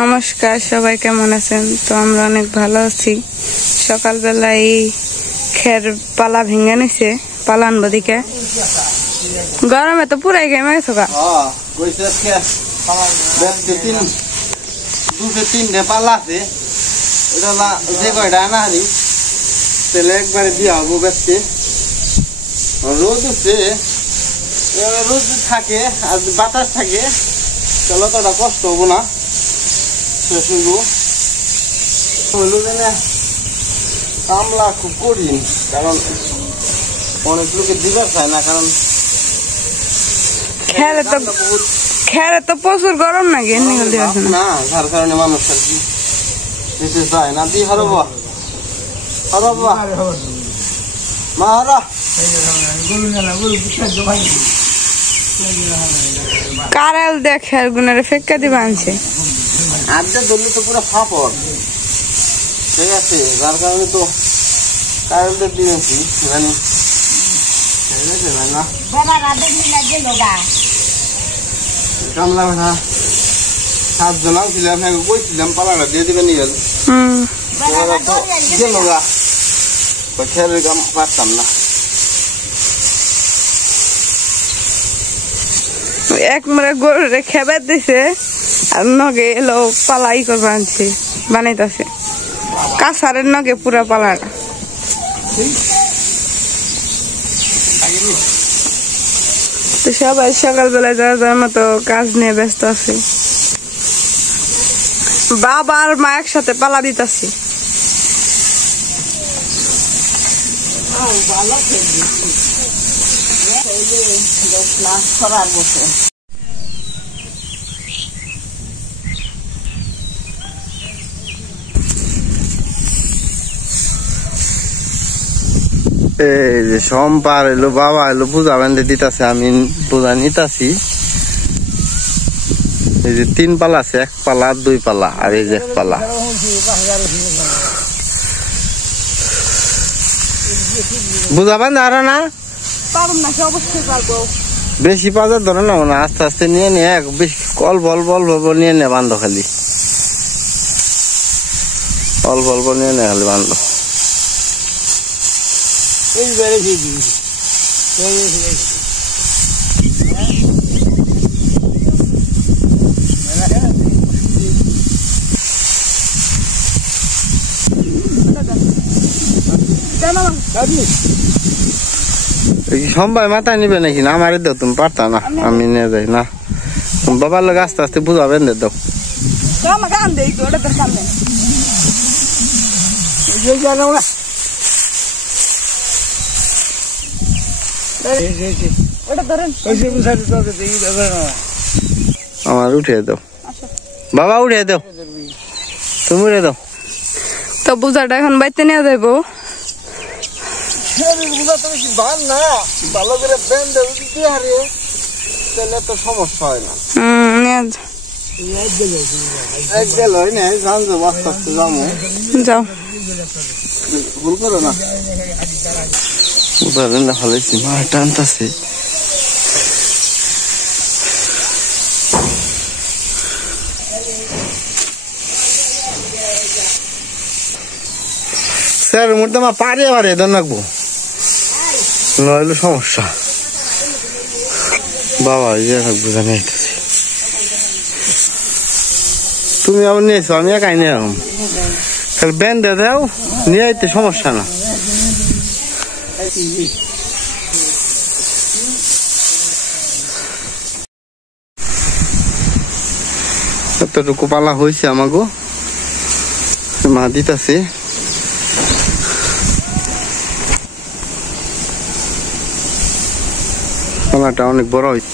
নমস্কার, সবাই কেমন আছেন? তো আমরা অনেক ভালো আছি। সকালবেলায় খের পালা ভেঙে নিছে, পালা আনবো দিকে। গরমে তো পুরাই ঘেমে গেছো গা। তিনটে পালা আছে, যে কয়টা আনা হারি তাহলে একবারে দিয়া হবো বেশি। রোদ উঠছে, রোদ থাকে আর বাতাস থাকে তাহলে অতটা কষ্ট হবো না। শুনবো হইলো যে না কামলা খুব কঠিন, কারণ অনেক লোকে দিবার চায় না, কারণ খেরে তো প্রচুর গরম নাকি না, যার কারণে মানুষ আর কি দিতে চায় না। দি হরব মা হরা কারাল দেখ খের গুনারে ফেক্কা দিবা আনছে। আড্ডা ধরলে তো পুরো ফাপড়, ঠিক আছে? যার কারণে তো কারেন্টের দিয়েছি জানি না কামলা ভাড়া 7 জন ছিলাম, হ্যাঁ কইছিলাম পালাটা দিয়ে দিবেন গেল গা, খেয়ালের কাম পারতাম না। এক মারে গরুরে খেবার দিছে আর নগে এলো পালাই করবা আনছে, বানাইতেছে কাছারের নগে পুরা পালাটা। তো সবাই সকালবেলা যার মতো কাজ নিয়ে ব্যস্ত আছে। বাবা আর মা একসাথে পালা দিতেছে। এই যে সোমবার এলো, বাবা এলো পূজা বান্ধে দিতেছে, আমি পূজা নিতাছি। এই যে 3 পালা আছে, 1 পালা 2 পালা আর এই যে 1 পালা। পূজা বান্ধে আরো না বেশি পাজার ধরে না, আস্তে আস্তে নিয়ে নিয়ে বেশি অল্প অল্প অল্প নিয়ে নে বান্ধ, খালি অল্প অল্প নিয়ে নে খালি বান্ধ। সবাই মাথায় নিবে নাকি না? আমার দাও, তুমি পারতা না, আমি নিয়ে যাই না। বাবার লোক আস্তে আস্তে বুঝাবেন দাও। আমার উঠিয়ে দাও বাবা, উঠিয়ে দাও, তুমি উঠে দাও। তো বুঝাটা এখন বাইতে নিয়ে যাইবো। ভালো করে তাহলে তো সমস্যা হয় না। যাও ভুল করো না, ভালো টানতাছে। স্যার মোটে আমার পারে পারে ধর রাখবো, নইলে সমস্যা। বাবা ইয়ে রাখবো জানি, তুমি আবার নিয়েছো, আমি একাই নিয়ে রাখুন। খালি বেঁধে দাও, নিয়ে আইতে সমস্যা না। এতটুকু পালা হয়েছে আমাগো, মা দিতেছে। পালাটা অনেক বড় হয়েছে।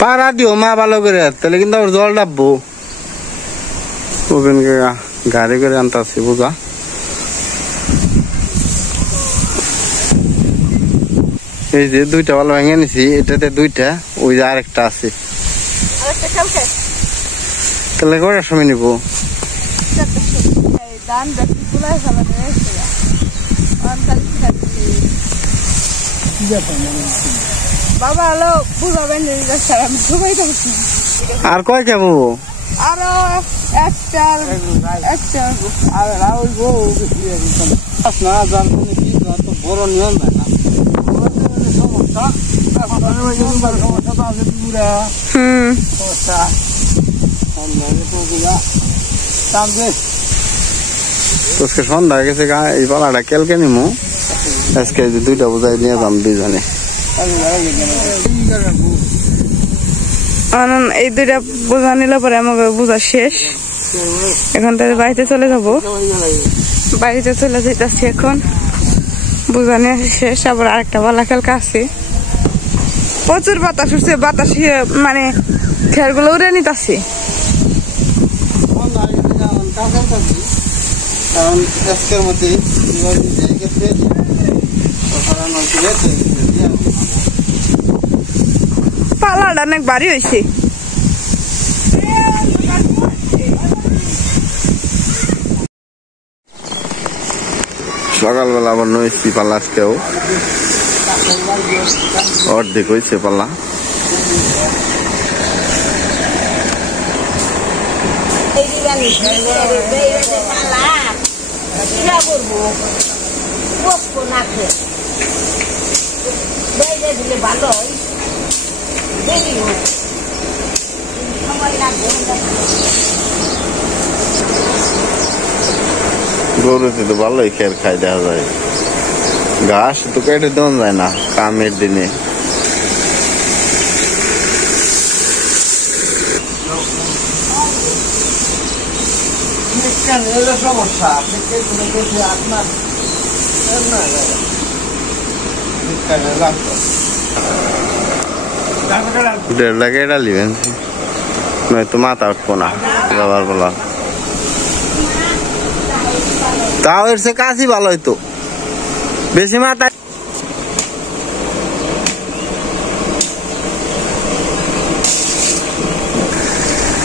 পাড়া দিও মা ভালো করে, তাহলে কিন্তু আবার জল ডাববো। ওখানকে গাড়ি করে আনতে আসছি বোঝা। এই যে 2টা পালা ভেঙে নিছি, এটাতে 2টা, ওই যে আরেকটা আছে। তাহলে কটার সময় নিবো? বাবা হলো বুঝাবেন স্যার আমি ঘুমাই যাচ্ছি আর কয় খাবো আরো একটা আর রাহুল গো না যার মানে কি তো বড় নিয়ম না সমস্যা সমস্যা তো আছে পুরা সমস্যা তোকে সন্ধ্যা গেছে গা এই পালাটা কেলকে নিমু আজকে দুইটা বোঝাই নিয়ে যাম দুইজনে এই দুইটা বোঝা নিলে পরে আমাকে বোঝা শেষ এখন তাহলে বাড়িতে চলে যাবো বাড়িতে চলে যেতেছি এখন বোঝা নিয়ে শেষ আবার আরেকটা বালা খেলকা আছে প্রচুর বাতাস উঠছে বাতাস মানে খেয়ারগুলো উড়ে নিতেছি কারণ আজকের মধ্যে পালাটা অনেক বাড়ি হয়েছে সকালবেলা আবার নইছি পাল্লা আজকেও অর্ধেক হয়েছে পাল্লা গরুতে তো ভালোই খের খাই দেখা যায় ঘাস তো কেটে দেওয়া যায় না কামের দিনে সমস্যা দেড় লাখ এটা নিবেন নয়তো মাথা উঠবো না বাবার বলা তাও এর সে কাশি ভালো হইতো বেশি মাথা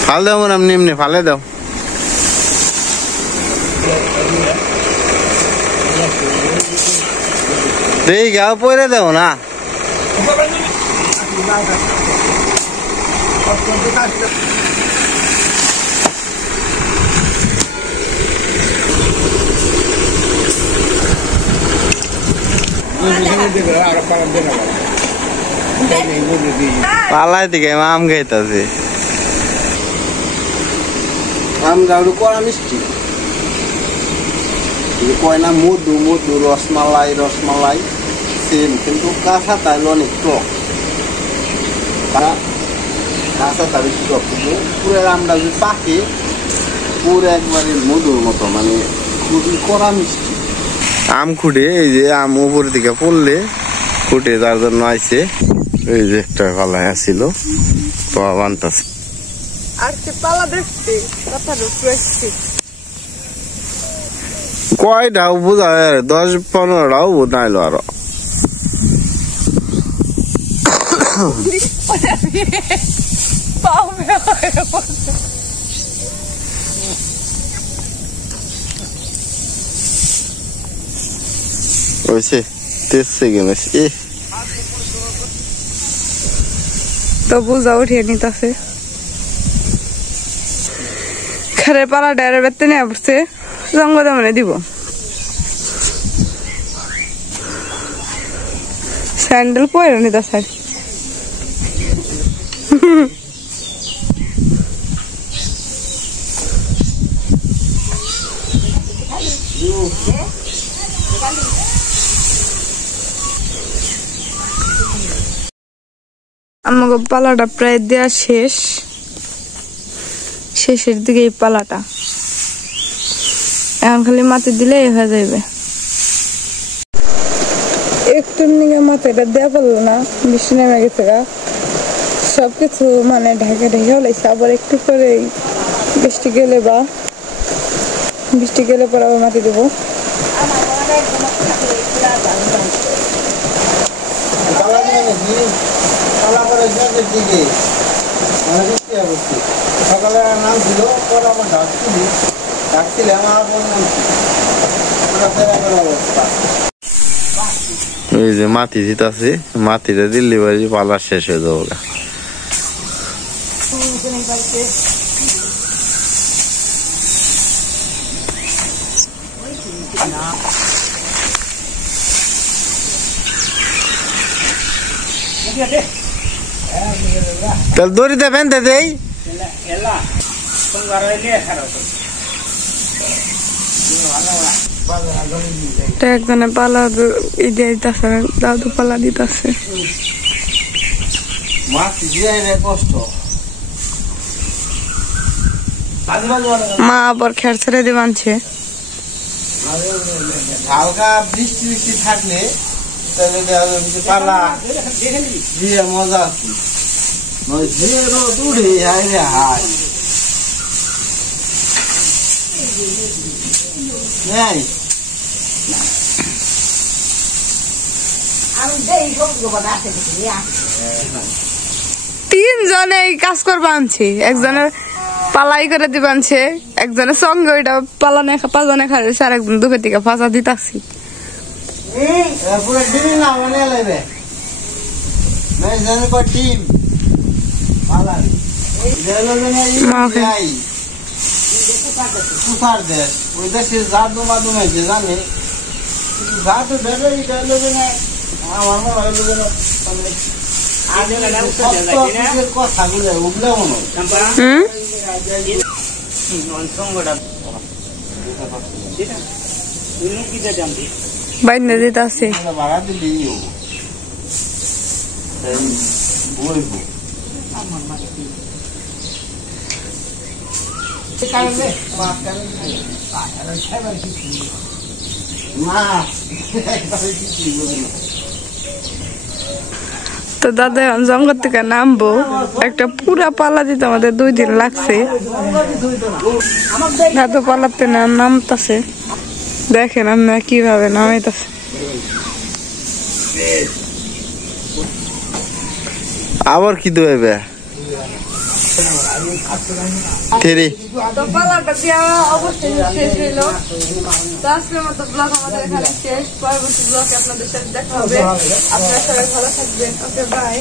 ফাল দাও মনে এমনি ফালে দাও দেই গাও পরে দাও না পালাই থেকে আম খাইতেছে আম গাড়ু কড়া মিষ্টি কয় না মধু মধু রসমালাই রসমালাই সেম কিন্তু কাঁচা তাই অনেক টক কাঁচা তার টক কিন্তু পুরো আমটা যদি পাকে পুরো একবারে মধুর মতো মানে খুবই কড়া মিষ্টি আম খুঁটে এই যে আম উপর দিকে পড়লে খুঁটে তার জন্য আইছে এই যে একটা পালায় আসছিল পাওয়া বানতাছে কয়টাও বোঝা 10-15টাও নাইলো আরো ওইছে 30 সেকেন্ড তো বুঝা উঠিয়ে নিতেছে খেরের পালা ডায়ের বেতে নিয়ে পড়ছে জঙ্গলে মানে দিব স্যান্ডেল পরে নিতেছে আমাকে পালাটা প্রায় দেওয়া শেষের দিকে এই পালাটা এখন খালি মাটি দিলে হয়ে যাবে একটু নিয়ে মাথাটা দেওয়া পারলো না বৃষ্টি নেমে গেছে গা সবকিছু মানে ঢাকা ঢেকে হলাইছে আবার একটু করে বৃষ্টি গেলে পরে আবার মাটি দেবো সকালে নাম ছিল পরে আমার ডাকছিলাম আমার অবস্থা এই যে মাটি দিতেছে, মাটিটা দিল্লি বাড়ি পালা শেষ হয়ে যাবো। তাহলে দড়িতে বেঁধে দেই। একজনে পালা দিতেছে, দাদু পালা দিতেছে। মা আবার খের ছেড়ে দিয়ে বানছে। হালকা বৃষ্টি বৃষ্টি থাকলে পালা দিয়ে মজা আছে। রোদ উঠে হায় রে হায়। তিনজনে এই কাজ করবা আনছি, একজনের পালাই করে দিবা আনছে, একজনের সঙ্গে ওইটা পালানে পাজানে খাইছে, আর একজন দুপুর থেকে ফাঁসা দিতাছি। বাইন্দে দিতাছি। তো দাদা জঙ্গল থেকে নামবো, একটা পুরা পালা দিতে আমাদের 2 দিন লাগছে। দাদু পালাতে নামতাছে, দেখেন আপনারা কিভাবে নামাইতাছে। আবার কি দেবে পালাটা দেওয়া অবশ্যই শেষ হইলো। তো আজকের মতো ব্লগ আমাদের এখানে শেষ। পরবর্তী ব্লগে আপনাদের সাথে দেখা হবে। আপনারা সবাই ভালো থাকবেন। ওকে, বাই।